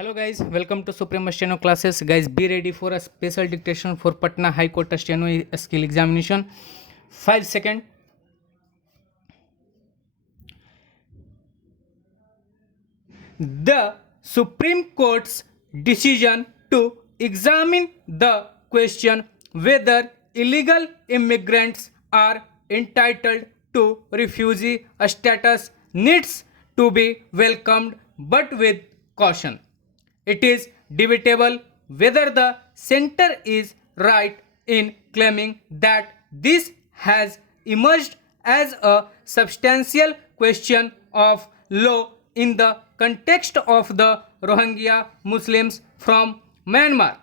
Hello guys, welcome to Supreme Steno classes. Guys, be ready for a special dictation for Patna High Court Steno skill examination. 5 seconds. The Supreme Court's decision to examine the question whether illegal immigrants are entitled to refugee status needs to be welcomed but with caution. It is debatable whether the center is right in claiming that this has emerged as a substantial question of law in the context of the Rohingya Muslims from Myanmar.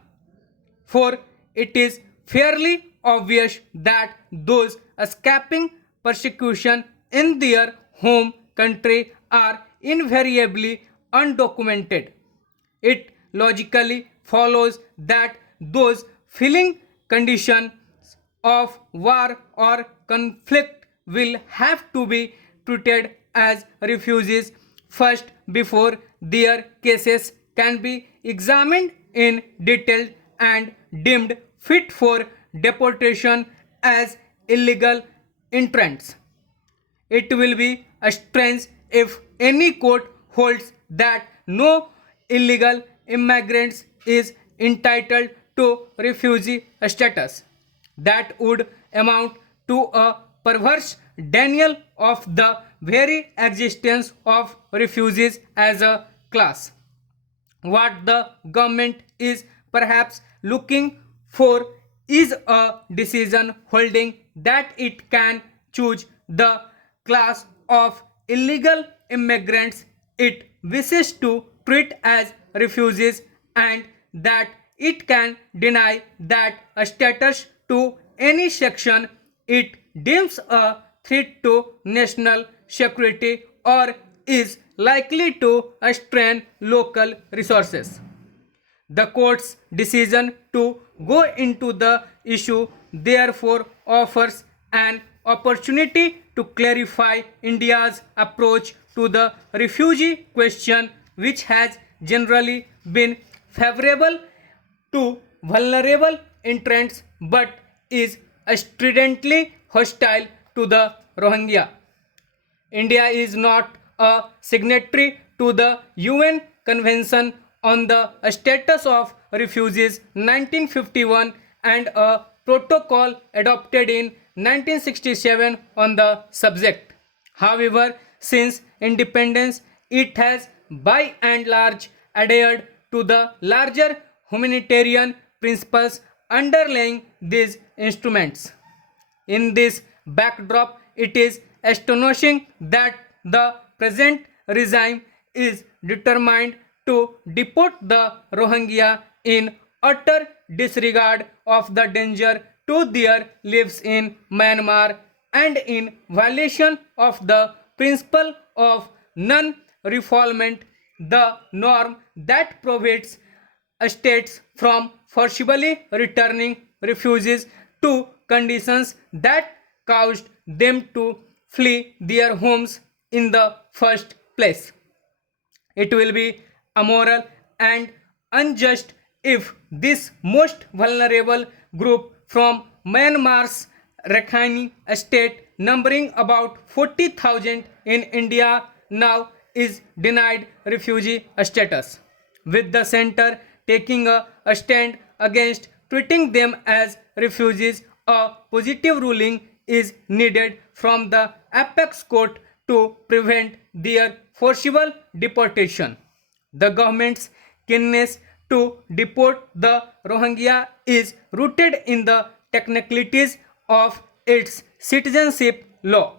For it is fairly obvious that those escaping persecution in their home country are invariably undocumented. It logically follows that those feeling conditions of war or conflict will have to be treated as refugees first before their cases can be examined in detail and deemed fit for deportation as illegal entrants. It will be strange if any court holds that no illegal immigrants is entitled to refugee status. That would amount to a perverse denial of the very existence of refugees as a class. What the government is perhaps looking for is a decision holding that it can choose the class of illegal immigrants it wishes to treat as refugees and that it can deny that a status to any section it deems a threat to national security or is likely to strain local resources. The court's decision to go into the issue therefore offers an opportunity to clarify India's approach to the refugee question, which has generally been favorable to vulnerable entrants but is stridently hostile to the Rohingya. India is not a signatory to the UN Convention on the Status of Refugees 1951 and a protocol adopted in 1967 on the subject. However, since independence, it has by and large adhered to the larger humanitarian principles underlying these instruments. In this backdrop, it is astonishing that the present regime is determined to deport the Rohingya in utter disregard of the danger to their lives in Myanmar and in violation of the principle of non-refoulement, the norm that prohibits states from forcibly returning refugees to conditions that caused them to flee their homes in the first place. It will be immoral and unjust if this most vulnerable group from Myanmar's Rakhine state, numbering about 40,000 in India, now is denied refugee status, with the center taking a stand against treating them as refugees. A positive ruling is needed from the apex court to prevent their forcible deportation. The government's keenness to deport the Rohingya is rooted in the technicalities of its citizenship law.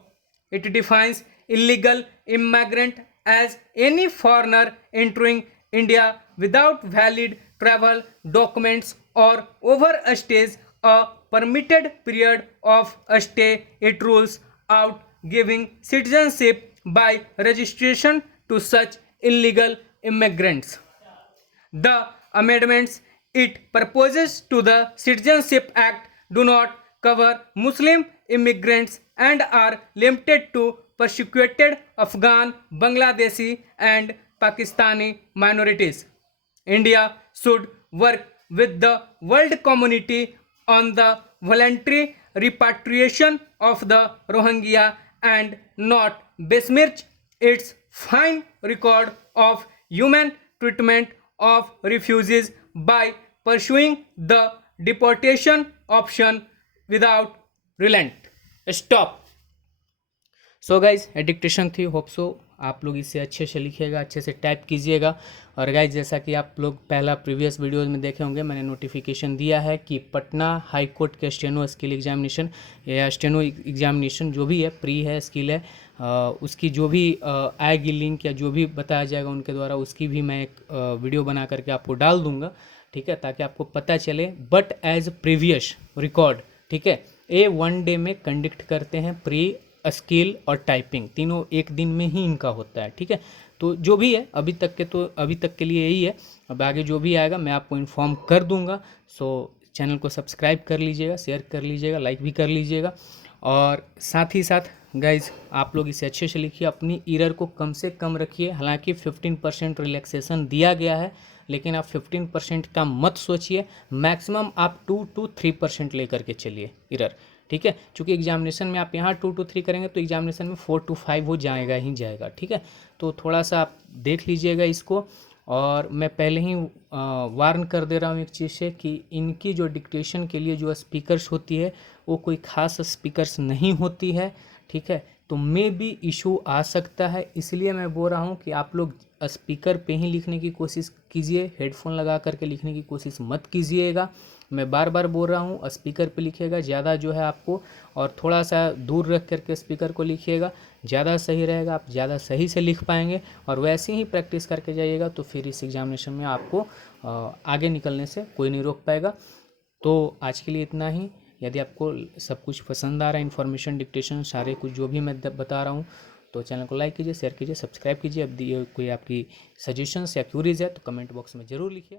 It defines illegal immigrant as any foreigner entering India without valid travel documents or overstays a permitted period of stay. It rules out giving citizenship by registration to such illegal immigrants. The amendments it proposes to the Citizenship Act do not cover Muslim immigrants and are limited to persecuted Afghan, Bangladeshi, and Pakistani minorities. India should work with the world community on the voluntary repatriation of the Rohingya and not besmirch its fine record of human treatment of refugees by pursuing the deportation option without relent. Stop. So guys dictation थी, hope so आप लोग इसे अच्छे से लिखिएगा, अच्छे से type कीजिएगा। और गाइज जैसा कि आप लोग पहला प्रीवियस वीडियोज़ में देखे होंगे, मैंने नोटिफिकेशन दिया है कि पटना हाई कोर्ट के स्टेनो स्किल एग्जामिनेशन या स्टेनो एग्जामिनेशन जो भी है, प्री है, स्किल है, उसकी जो भी आएगी लिंक या जो भी बताया जाएगा उनके द्वारा, उसकी भी मैं एक वीडियो बना करके आपको डाल दूंगा, ठीक है, ताकि आपको पता चले। बट एज प्रीवियस रिकॉर्ड, ठीक है, ये 1 डे में कंडक्ट करते हैं, प्री, स्किल और टाइपिंग तीनों एक दिन में ही इनका होता है, ठीक है। तो जो भी है अभी तक के लिए यही है। अब आगे जो भी आएगा मैं आपको इन्फॉर्म कर दूंगा। सो चैनल को सब्सक्राइब कर लीजिएगा, शेयर कर लीजिएगा, लाइक भी कर लीजिएगा। और साथ ही साथ गाइज आप लोग इसे अच्छे से लिखिए, अपनी एरर को कम से कम रखिए। हालांकि 15% रिलैक्सेशन दिया गया है, लेकिन आप 15% का मत सोचिए, मैक्सिमम आप 2 to 3% लेकर के चलिए एरर, ठीक है। चूँकि एग्जामिनेशन में आप यहाँ 2 to 3 करेंगे तो एग्जामिनेशन में 4 to 5 हो जाएगा ही जाएगा, ठीक है। तो थोड़ा सा आप देख लीजिएगा इसको। और मैं पहले ही वार्न कर दे रहा हूँ एक चीज़ से कि इनकी जो डिक्टेशन के लिए जो स्पीकर्स होती है वो कोई ख़ास स्पीकर्स नहीं होती है, ठीक है। तो मे भी इशू आ सकता है, इसलिए मैं बोल रहा हूँ कि आप लोग स्पीकर पे ही लिखने की कोशिश कीजिए, हेडफोन लगा करके लिखने की कोशिश मत कीजिएगा। मैं बार बार बोल रहा हूँ, स्पीकर पे लिखिएगा ज़्यादा जो है आपको, और थोड़ा सा दूर रख करके स्पीकर को लिखिएगा, ज़्यादा सही रहेगा, आप ज़्यादा सही से लिख पाएंगे। और वैसे ही प्रैक्टिस करके जाइएगा तो फिर इस एग्जामिनेशन में आपको आगे निकलने से कोई नहीं रोक पाएगा। तो आज के लिए इतना ही। यदि आपको सब कुछ पसंद आ रहा है, इन्फॉर्मेशन, डिक्टेशन, सारे कुछ जो भी मैं बता रहा हूँ, तो चैनल को लाइक कीजिए, शेयर कीजिए, सब्सक्राइब कीजिए। अब कोई आपकी सजेशंस या क्यूरीज है तो कमेंट बॉक्स में ज़रूर लिखिए।